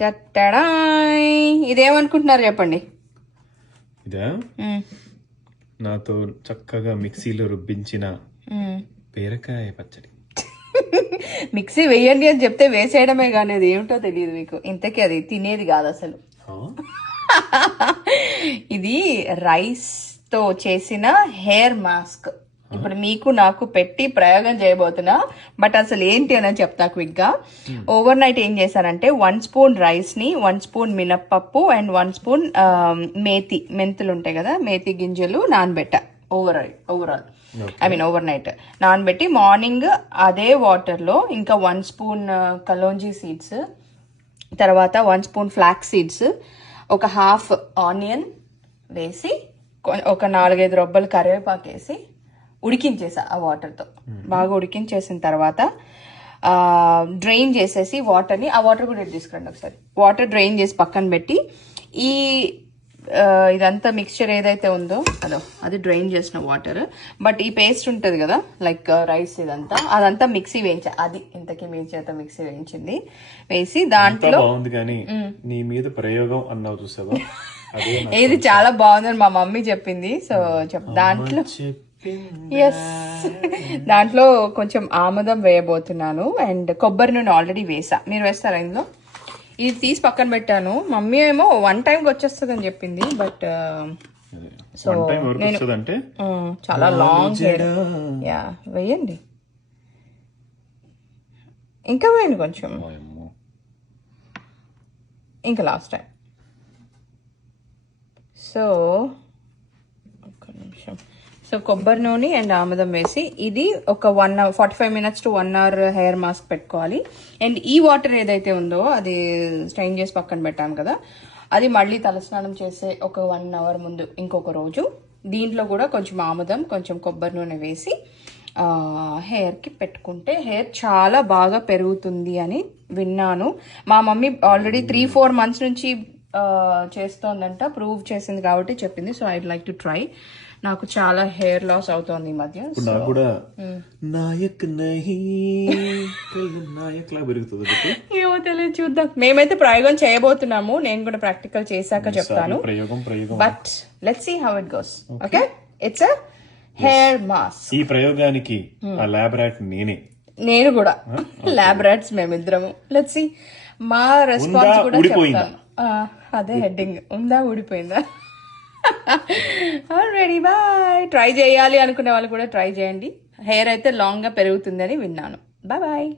టట్టడాయ్. ఇదేమనుకుంటున్నారు చెప్పండి. ఇదా నాతో చక్కగా మిక్సీలో రుబ్బించిన బీరకాయ పచ్చడి. మిక్సీ వేయండి అని చెప్తే వేసేయడమే కానీ అది ఏమిటో తెలియదు మీకు. ఇంతకీ అది తినేది కాదు అసలు. ఇది రైస్ తో చేసిన హెయిర్ మాస్క్. ఇప్పుడు మీకు నాకు పెట్టి ప్రయోగం చేయబోతున్నా. బట్ అసలు ఏంటి అని చెప్తా క్విక్ గా. ఓవర్ నైట్ ఏం చేశానంటే 1 స్పూన్ రైస్ ని, 1 స్పూన్ మినప్పప్పు అండ్ 1 స్పూన్ మెంతులు ఉంటాయి కదా, మేతి గింజలు నానబెట్టా. ఓవర్ నైట్ నానబెట్టి మార్నింగ్ అదే వాటర్ లో ఇంకా 1 స్పూన్ కలోంజీ సీడ్స్, తర్వాత 1 స్పూన్ ఫ్లాక్స్ సీడ్స్, ఒక హాఫ్ ఆనియన్ వేసి, ఒక 4-5 రొబ్బలు కరివేపాకు వేసి ఉడికించేసా ఆ వాటర్తో. బాగా ఉడికించేసిన తర్వాత డ్రైన్ చేసేసి వాటర్ని, ఆ వాటర్ కూడా తీసుకురండి ఒకసారి. వాటర్ డ్రైన్ చేసి పక్కన పెట్టి ఈ ఇదంతా మిక్స్చర్ ఏదైతే ఉందో అది డ్రైన్ చేసిన వాటర్. బట్ ఈ పేస్ట్ ఉంటుంది కదా లైక్ రైస్ అదంతా మిక్సీ వేయించా. అది ఇంతకీ మీ చేత మిక్సీ వేయించింది వేసి దాంట్లో బాగుంది. కానీ నీ మీద ప్రయోగం అన్నావు చూసావా, ఇది చాలా బాగుందని మా మమ్మీ చెప్పింది. సో దాంట్లో కొంచెం ఆముదం వేయబోతున్నాను అండ్ కొబ్బరి నూనె ఆల్రెడీ వేసా. మీరు వేస్తారా ఇందులో? ఇది తీసి పక్కన పెట్టాను. మమ్మీ ఏమో 1 టైంకి వచ్చేస్తుంది అని చెప్పింది. బట్ సో నేను చాలా లాంగ్ వేయండి, ఇంకా వేయండి కొంచెం, ఇంకా లాస్ట్ టైం. సో ఒక్క నిమిషం. సో కొబ్బరి నూనె అండ్ ఆముదం వేసి ఇది ఒక 45 minutes to 1 hour hair mask పెట్టుకోవాలి. అండ్ ఈ వాటర్ ఏదైతే ఉందో అది స్ట్రెయిన్ చేసి పక్కన పెట్టాను కదా, అది మళ్ళీ తలస్నానం చేసే ఒక 1 hour ముందు ఇంకొక రోజు దీంట్లో కూడా కొంచెం ఆముదం, కొంచెం కొబ్బరి నూనె వేసి హెయిర్కి పెట్టుకుంటే హెయిర్ చాలా బాగా పెరుగుతుంది అని విన్నాను. మా మమ్మీ ఆల్రెడీ 3-4 months నుంచి చేస్తోందంట, ప్రూవ్ చేసింది కాబట్టి చెప్పింది. So I'd like to try. నాకు చాలా హెయిర్ లాస్ అవుతోంది ఈ మధ్య. ఏమో తెలియదు, చూద్దాం. మేమైతే ప్రయోగం చేయబోతున్నాము. నేను కూడా ప్రాక్టికల్ చేశాక చెప్తాను. But let's see how it goes. Okay, it's a hair mask. ఈ ప్రయోగానికి ల్యాబ్ రాట్ నేను కూడా ల్యాబ్ రాట్స్ మేమిద్దరము. లెట్స్ సీ మా రెస్పాన్స్ కూడా చెప్తాను. అదే హెడ్డింగ్, ఉందా ఊడిపోయిందా. Already bye. ట్రై చేయాలి అనుకునే వాళ్ళు కూడా ట్రై చేయండి. హెయిర్ అయితే లాంగ్ గా పెరుగుతుందని విన్నాను. బాయ్.